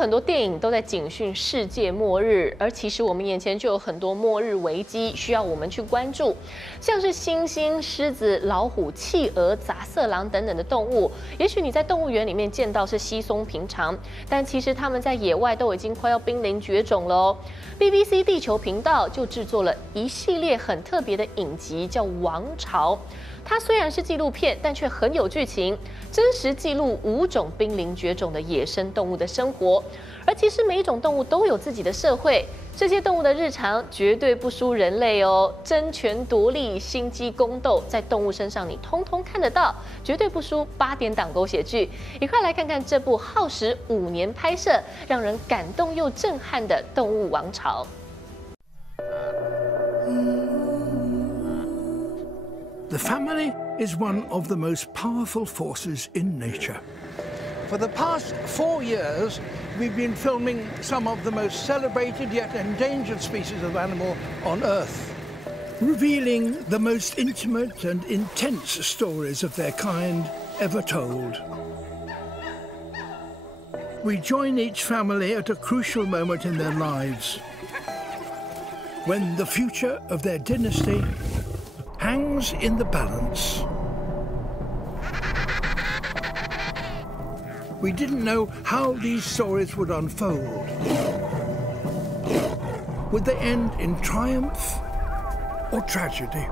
很多电影都在警讯世界末日，而其实我们眼前就有很多末日危机需要我们去关注，像是猩猩、狮子、老虎、企鹅、杂色狼等等的动物。也许你在动物园里面见到是稀松平常，但其实它们在野外都已经快要濒临绝种了哦。BBC 地球频道就制作了一系列很特别的影集，叫《王朝》。它虽然是纪录片，但却很有剧情，真实记录5种濒临绝种的野生动物的生活。而其实每一种动物都有自己的社会，这些动物的日常绝对不输人类哦。争权夺利、心机宫斗，在动物身上你通通看得到，绝对不输8点档狗血剧。一块来看看这部耗时5年拍摄，让人感动又震撼的《动物王朝》。The family is one of the most powerful forces in nature. For the past 4 years, we've been filming some of the most celebrated yet endangered species of animal on Earth, revealing the most intimate and intense stories of their kind ever told. We join each family at a crucial moment in their lives, when the future of their dynasty hangs in the balance. We didn't know how these stories would unfold. Would they end in triumph or tragedy?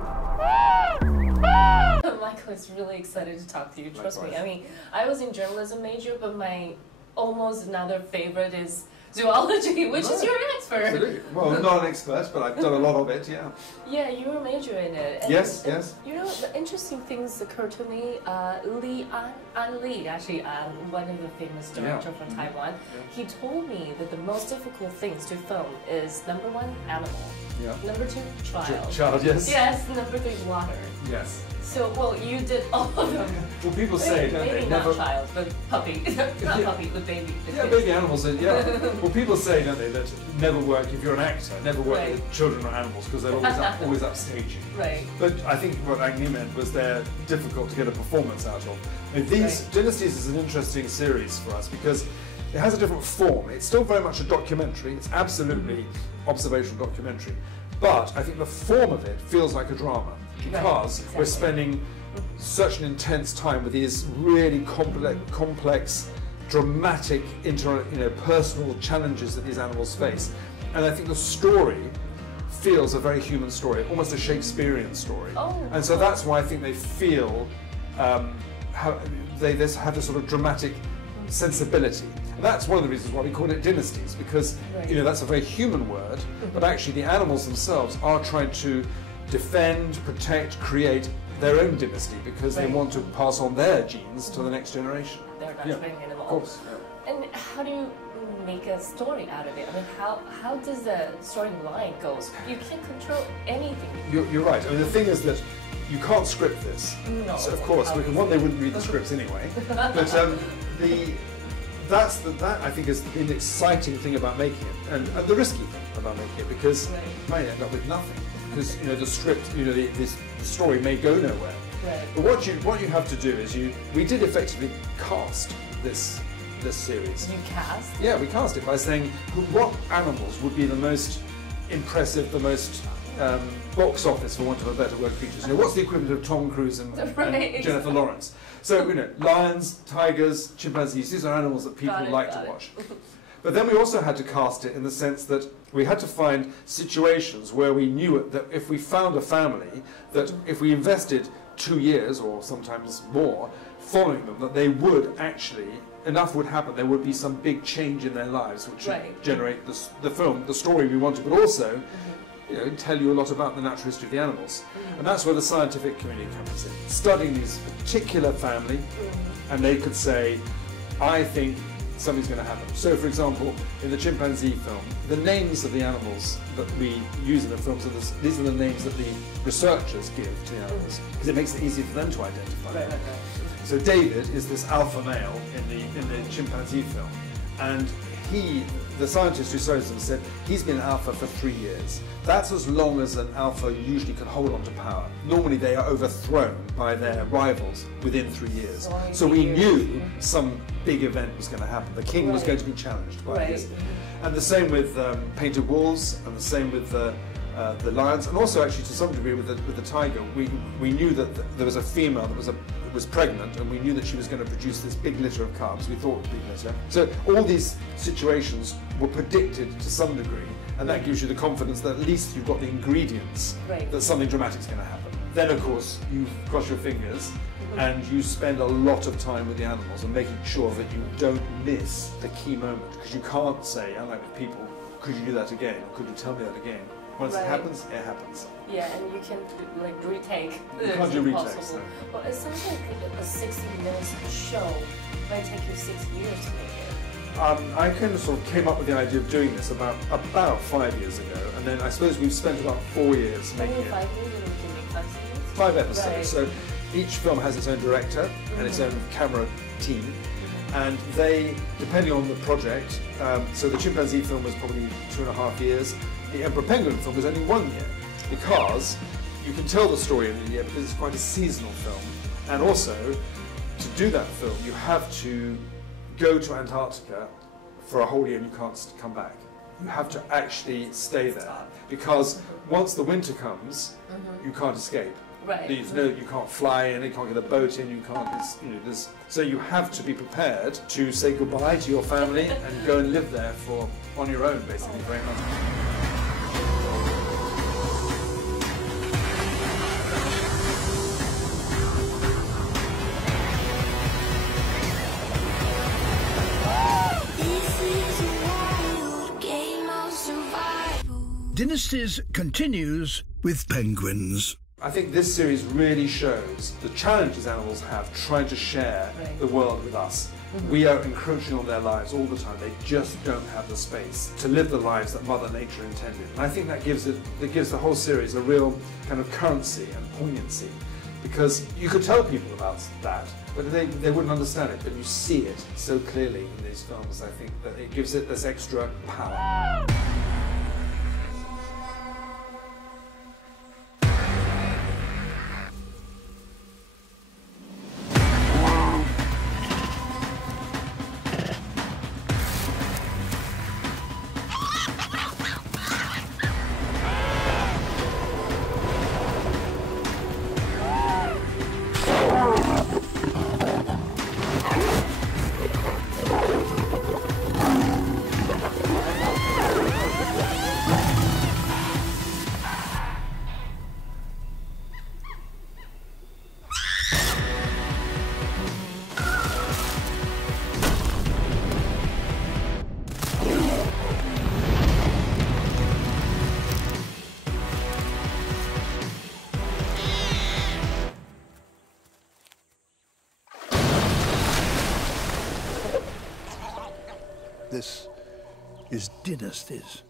Michael is really excited to talk to you, trust me. I mean, I was in journalism major, but my almost another favorite is zoology, which is your expert. Absolutely. Well, I'm not an expert, but I've done a lot of it, yeah. Yeah, you were major in it. And, Yes. You know, the interesting things occurred to me. Li, actually, one of the famous director from Taiwan, he told me that the most difficult things to film is number 1, animal. Yeah. Number 2, child. Child, yes. Yes, number 3, water. Yes. So, well, you did all of them. Well, people say, don't maybe they? not Never. child, but puppy. Not puppy, but baby. Yeah, baby animals. Yeah. Well, people say, don't they, that never work if you're an actor. Never work with children or animals because they're always upstage you. Right. But I think what Agnew meant was they're difficult to get a performance out of. I mean, these Dynasties is an interesting series for us because it has a different form. It's still very much a documentary. It's absolutely observational documentary. But I think the form of it feels like a drama because we're spending such an intense time with these really complex, dramatic, personal challenges that these animals face. And I think the story feels a very human story, almost a Shakespearean story. And so that's why I think they feel they have this sort of dramatic sensibility. And that's one of the reasons why we call it dynasties, because that's a very human word, but actually the animals themselves are trying to defend, protect, create their own dynasty because they want to pass on their genes to the next generation. They're not bringing them all. Of course. And how do you make a story out of it? I mean, how does the storyline go? You can't control anything. You're right. I mean, the thing is that you can't script this. No. So of course, they wouldn't read the scripts anyway. But that I think is the exciting thing about making it, and the risky thing about making it, because you might end up with nothing. Because the script, this story may go nowhere. Right. But what you have to do is we did effectively cast this series. You cast? Yeah, we cast it by saying what animals would be the most impressive, the most box office, for want of a better word, creatures. What's the equivalent of Tom Cruise and Jennifer Lawrence? So lions, tigers, chimpanzees. These are animals that people like to watch. But then we also had to cast it in the sense that we had to find situations where we knew that if we found a family, that if we invested 2 years or sometimes more following them, that they would actually, enough would happen, there would be some big change in their lives which would generate the film, the story we wanted, but also tell you a lot about the natural history of the animals. And that's where the scientific community comes in, studying this particular family, and they could say, I think something's going to happen. So, for example, in the chimpanzee film, the names of the animals that we use in the films these are the names that the researchers give to the animals because it makes it easy for them to identify them. So David is this alpha male in the chimpanzee film, and the scientist who studies them said he's been an alpha for 3 years. That's as long as an alpha usually can hold on to power. Normally they are overthrown by their rivals within 3 years. So we knew some big event was going to happen. The king was going to be challenged by this. And the same with painted walls, and the same with the lions, and also actually to some degree with the tiger. We knew that there was a female that was pregnant, and we knew that she was going to produce this big litter of cubs. We thought big litter. So all these situations were predicted to some degree, and that gives you the confidence that at least you've got the ingredients that something dramatic is going to happen. Then of course you cross your fingers and you spend a lot of time with the animals and making sure that you don't miss the key moment, because you can't say, unlike with people, could you do that again, or could you tell me that again? Once it happens, it happens. Yeah, and you can like retake. You can't do retakes. No. Well, it sounds like a 60 minutes show might take you 6 years to make it. I kind of sort of came up with the idea of doing this about 5 years ago, and then I suppose we've spent about 4 years making it. 5 years, and we can make 5 series? 5 episodes. So each film has its own director and its own camera team, and they, depending on the project, so the chimpanzee film was probably 2.5 years. The Emperor Penguin film was only 1 year, because you can tell the story in a year because it's quite a seasonal film. And also, to do that film, you have to go to Antarctica for a whole year and you can't come back. You have to actually stay there, because once the winter comes, you can't escape. You can't fly in, you can't get a boat in, you can't, so you have to be prepared to say goodbye to your family and go and live there on your own, basically, for 8 months. Dynasties continues with penguins. I think this series really shows the challenges animals have trying to share the world with us. We are encroaching on their lives all the time. They just don't have the space to live the lives that Mother Nature intended. And I think that gives the whole series a real kind of currency and poignancy, because you could tell people about that, but they wouldn't understand it. But you see it so clearly in these films. I think that it gives it this extra power. This is Dynasties.